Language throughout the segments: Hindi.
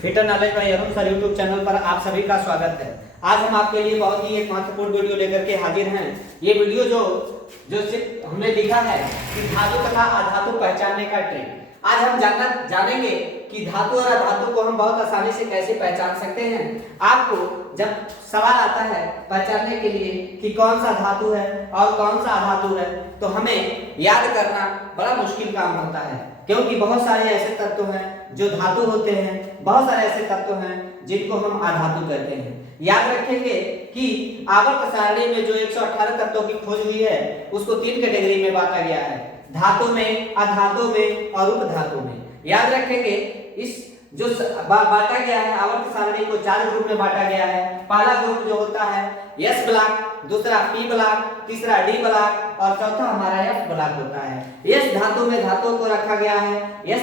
Fitter knowledge by Arun sir YouTube channel पर आप सभी का स्वागत है। आज हम आपके लिए बहुत ही एक महत्वपूर्ण वीडियो लेकर के हाजिर हैं। ये वीडियो जो सिर्फ हमने लिखा है कि धातु तथा अधातु पहचानने का ट्रिक। आज हम जानेंगे कि धातु और अधातु को हम बहुत आसानी से कैसे पहचान सकते हैं। आपको जब सवाल आता है पहचानने के लिए कि कौन सा धातु है और कौन सा अधातु है, तो हमें याद करना बड़ा मुश्किल काम होता है, क्योंकि बहुत सारे ऐसे तत्व हैं जो धातु होते हैं, बहुत सारे ऐसे तत्व हैं जिनको हम अधातु कहते हैं। याद रखेंगे कि आवर्त सारणी में जो 118 तत्वों की खोज हुई है उसको 3 कैटेगरी में बांटा गया है, धातु में, अधातु में और उपधातु में। याद रखेंगे इस जो बांटा गया है आवर्त सारणी को 4 ग्रुप में बांटा गया है। पहला ग्रुप जो होता है एस ब्लॉक, दूसरा पी ब्लॉक, तीसरा डी ब्लॉक और चौथा हमारा एफ ब्लॉक होता है। एस धातु में धातुओं को रखा गया है, एस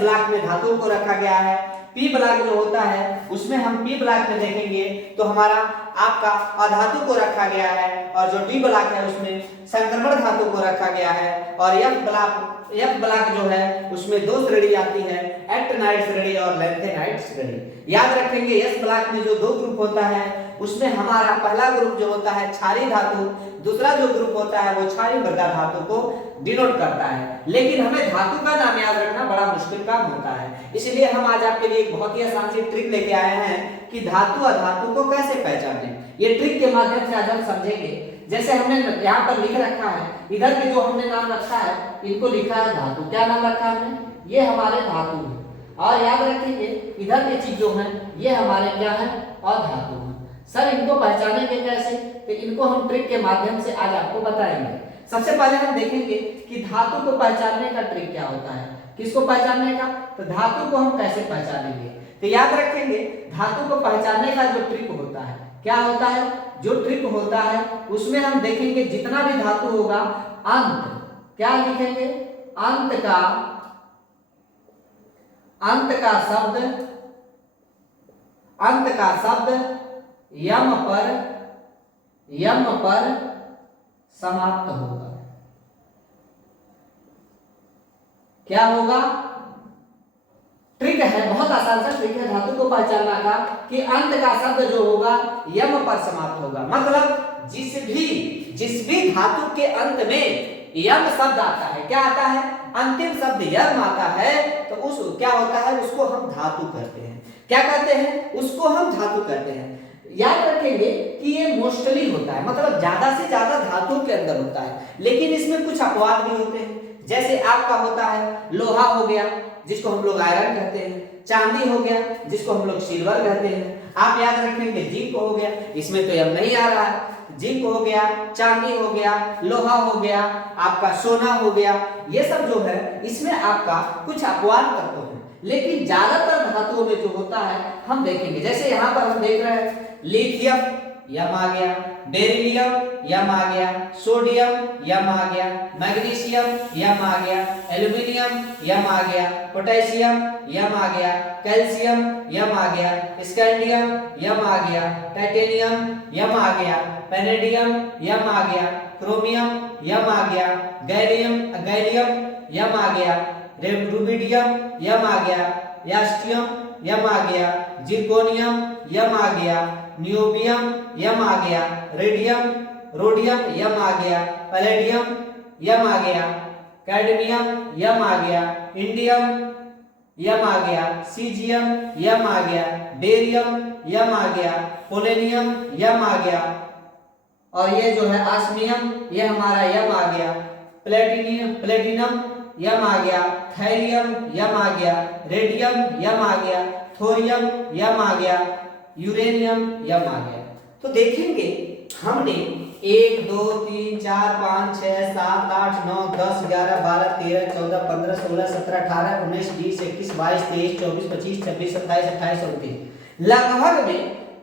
ब्लॉक में धातुओं को रखा गया है। पी ब्लॉक जो होता है उसमें हम पी ब्लॉक में देखेंगे तो हमारा आपका अधातु को रखा गया है, और जो डी ब्लॉक है उसमें संक्रमण धातु को रखा गया है। और एफ ब्लॉक जो है उसमें 2 श्रेणी आती है, एक्टिनाइड श्रेणी और लैंथेनाइड श्रेणी। याद रखेंगे एस ब्लॉक में जो 2 ग्रुप होता है उसमें हमारा पहला ग्रुप जो होता है क्षारीय धातु, दूसरा जो ग्रुप होता है वो क्षारीय मृदा धातु को डिनोट करता है। लेकिन हमें धातु का नाम याद रखना बड़ा मुश्किल काम होता है, इसलिए हम आज आपके लिए एक बहुत ही आसान सी ट्रिक लेके आए हैं कि धातु अधातु को कैसे पहचानें। ये ट्रिक के माध्यम से आज हम समझेंगे। जैसे हमने यहाँ पर लिख रखा है, इधर के जो हमने नाम रखा है इनको लिखा है धातु। क्या नाम रखा है हमने? ये हमारे धातु है। और याद रखेंगे इधर के चीज जो है ये हमारे क्या है? अधातु है। सर इनको पहचानेंगे कैसे? तो इनको हम ट्रिक के माध्यम से आज आपको बताएंगे। सबसे पहले हम देखेंगे कि धातु को पहचानने का ट्रिक क्या होता है। किसको पहचानने का? तो धातु को हम कैसे पहचानेंगे। तो याद रखेंगे धातु को पहचानने का जो ट्रिक होता है, क्या होता है? जो ट्रिक होता है उसमें हम देखेंगे जितना भी धातु होगा अंत, क्या लिखेंगे? अंत का शब्द यम पर समाप्त होगा। क्या होगा? ट्रिक है, बहुत आसान सा ट्रिक है धातु को पहचानना का कि अंत का शब्द जो होगा यम पर समाप्त होगा। मतलब जिस भी धातु के अंत में यम शब्द आता है, क्या आता है? अंतिम शब्द यम आता है, तो उस क्या होता है? उसको हम धातु कहते हैं। क्या कहते हैं? उसको हम धातु कहते हैं। याद रखेंगे कि ये मोस्टली होता है, मतलब ज्यादा से ज्यादा धातु के अंदर होता है, लेकिन इसमें कुछ अपवाद भी होते हैं। जैसे आपका होता है लोहा हो गया जिसको हम लोग आयरन कहते हैं, चांदी हो गया जिसको हम लोग सिल्वर कहते हैं। आप याद रखेंगे जिंक हो गया, इसमें तो यम नहीं आ रहा है, जिंक हो गया, चांदी हो गया, लोहा हो गया, आपका सोना हो गया, ये सब जो है इसमें आपका कुछ अपवाद तत्व है। लेकिन ज्यादातर धातुओं में जो होता है हम देखेंगे, जैसे यहाँ पर हम देख रहे हैं लिथियम यम आ गया, बेरिलियम यम आ गया, सोडियम यम आ गया, मैग्नीशियम यम आ गया, एल्युमिनियम यम आ गया, पोटेशियम यम आ गया, कैल्शियम यम आ गया, स्कैंडियम यम आ गया, टाइटेनियम यम आ गया, पैनेडियम यम आ गया, क्रोमियम यम आ गया, गैलियम यम आ गया, रुबिडियम यम आ गया, यास्टियम यम आ गया, जिर्कोनियम यम आ गया, नियोबियम यम आ गया, रोडियम यम आ गया, पैलेडियम यम आ गया, कैडमियम यम आ गया, इंडियम यम आ गया, सीजियम यम आ गया, बेरियम यम आ गया, पोलेनियम यम आ गया, और ये जो है ऑस्मियम ये हमारा यम आ गया, प्लेटिनम यम आ गया, थैलियम यम आ गया, रेडियम यम आ गया, थोरियम यम आ गया, यूरेनियम यम आ गया। तो देखेंगे हमने 1 2 3 4 5 6 7 8 9 10 11 12 13 14 15 16 17 18 19 20 21 22 23 24 25 26 27 28 29 लगभग में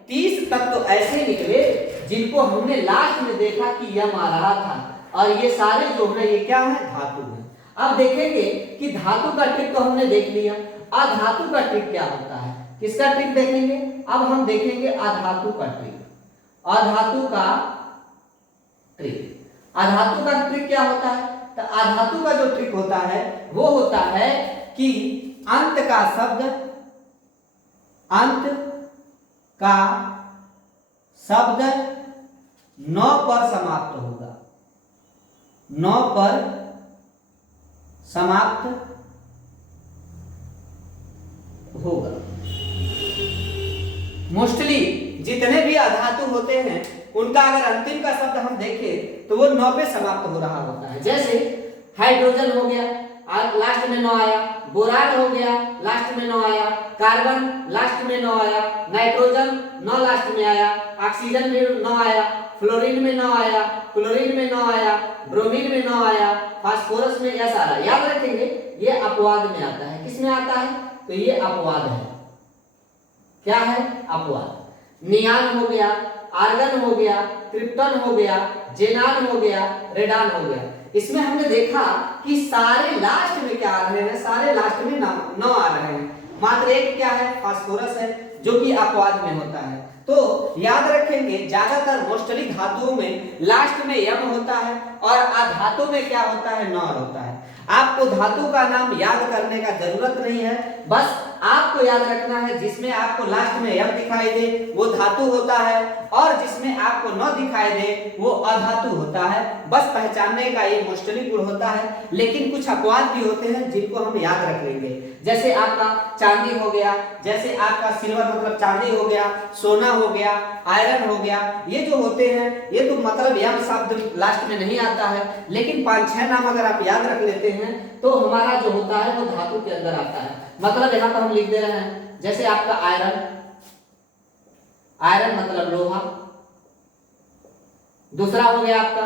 30 तत्व ऐसे निकले जिनको हमने लास्ट में देखा कि यम आ रहा था, और ये सारे जो है ये क्या है? धातु है। अब देखेंगे कि धातु का ट्रिक तो हमने देख लिया, अधातु का ट्रिक क्या होता है? किसका ट्रिक देखेंगे? अब हम देखेंगे अधातु का ट्रिक। अधातु का ट्रिक क्या होता है? तो अधातु का जो ट्रिक होता है वो होता है कि अंत का शब्द अंत का शब्द न पर समाप्त होगा, न पर समाप्त होगा। मोस्टली जितने भी अधातु होते हैं उनका अगर अंतिम का शब्द हम देखें तो वो न पे समाप्त हो रहा होता है। जैसे हाइड्रोजन हो गया, लास्ट में न आया, बोरान हो गया, लास्ट में न आया, कार्बन लास्ट में न आया, नाइट्रोजन न लास्ट में आया, ऑक्सीजन में न आया, फ्लोरीन में न आया, क्लोरीन में न आया, ब्रोमीन में न आया, फास्फोरस में यस आ रहा है। याद रखेंगे ये अपवाद में आता है। किस में आता है? तो ये अपवाद है। क्या है? अपवाद। नियान हो गया, आर्गन हो गया, क्रिप्टन हो गया, जेनान हो गया, रेडान हो गया। इसमें हमने देखा कि सारे लास्ट में क्या आ रहे हैं, सारे लास्ट में न आ रहे हैं। मात्र एक क्या है? फास्फोरस है, जो कि अपवाद में होता है। तो याद रखेंगे ज्यादातर मोस्टली धातुओं में लास्ट में यम होता है और अधातु में क्या होता है? नॉर होता है। आपको धातु का नाम याद करने का जरूरत नहीं है, बस आपको याद रखना है जिसमें आपको लास्ट में यम दिखाई दे वो धातु होता है और जिसमें आपको न दिखाई दे वो अधातु होता है। बस पहचानने का ये मोस्टली गुण होता है। लेकिन कुछ अपवाद भी होते हैं जिनको हम याद रख लेंगे। जैसे आपका चांदी हो गया, जैसे आपका सिल्वर मतलब चांदी हो गया, सोना हो गया, आयरन हो गया, ये जो होते हैं ये तो मतलब यम शब्द लास्ट में नहीं आता है। लेकिन 5-6 नाम अगर आप याद रख लेते हैं तो हमारा जो होता है वो धातु के अंदर आता है। मतलब यहाँ पर हम लिख दे रहे हैं, जैसे आपका आयरन, आयरन मतलब लोहा। दूसरा हो गया आपका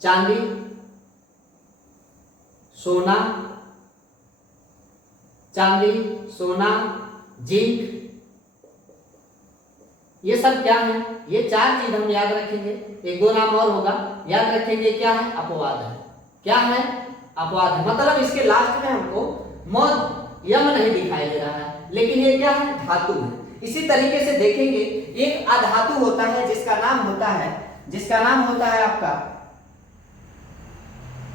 चांदी, सोना, चांदी, सोना, जिंक, ये सब क्या है? ये 4 चीज हम याद रखेंगे। 1-2 नाम और होगा, याद रखेंगे। क्या है? अपवाद है। क्या है? अपवाद है। मतलब इसके लास्ट में हमको यम नहीं दिखाई दे रहा है, लेकिन ये क्या है? धातु है। इसी तरीके से देखेंगे एक अधातु होता है जिसका नाम होता है आपका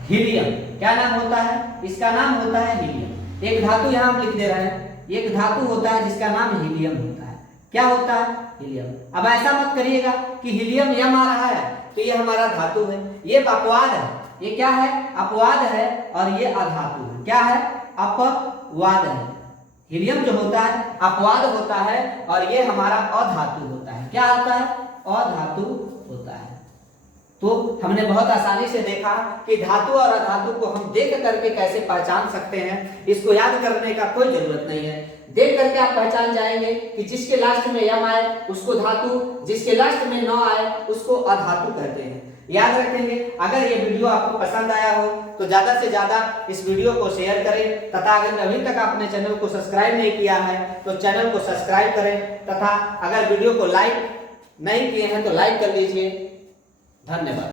हीलियम। क्या नाम होता है? इसका नाम होता है हीलियम। एक धातु यहां हम लिख दे रहे हैं, एक धातु होता है जिसका नाम हीलियम होता है। क्या होता है? हीलियम। अब ऐसा मत करिएगा कि हीलियम यम आ रहा है तो ये हमारा धातु है। ये अपवाद है। ये क्या है? अपवाद है और ये अधातु है। क्या है? अपवाद है। हीलियम जो होता है अपवाद होता है और ये हमारा अधातु होता है। क्या होता है? अधातु होता है। तो हमने बहुत आसानी से देखा कि धातु और अधातु को हम देख करके कैसे पहचान सकते हैं। इसको याद करने का कोई जरूरत नहीं है। देख करके आप पहचान जाएंगे कि जिसके लास्ट में यम आए उसको धातु, जिसके लास्ट में न आए उसको अधातु कहते हैं। याद रखेंगे। अगर ये वीडियो आपको पसंद आया हो तो ज्यादा से ज्यादा इस वीडियो को शेयर करें तथा अगर अभी तक आपने चैनल को सब्सक्राइब नहीं किया है तो चैनल को सब्सक्राइब करें तथा अगर वीडियो को लाइक नहीं किए हैं तो लाइक कर लीजिए। धन्यवाद।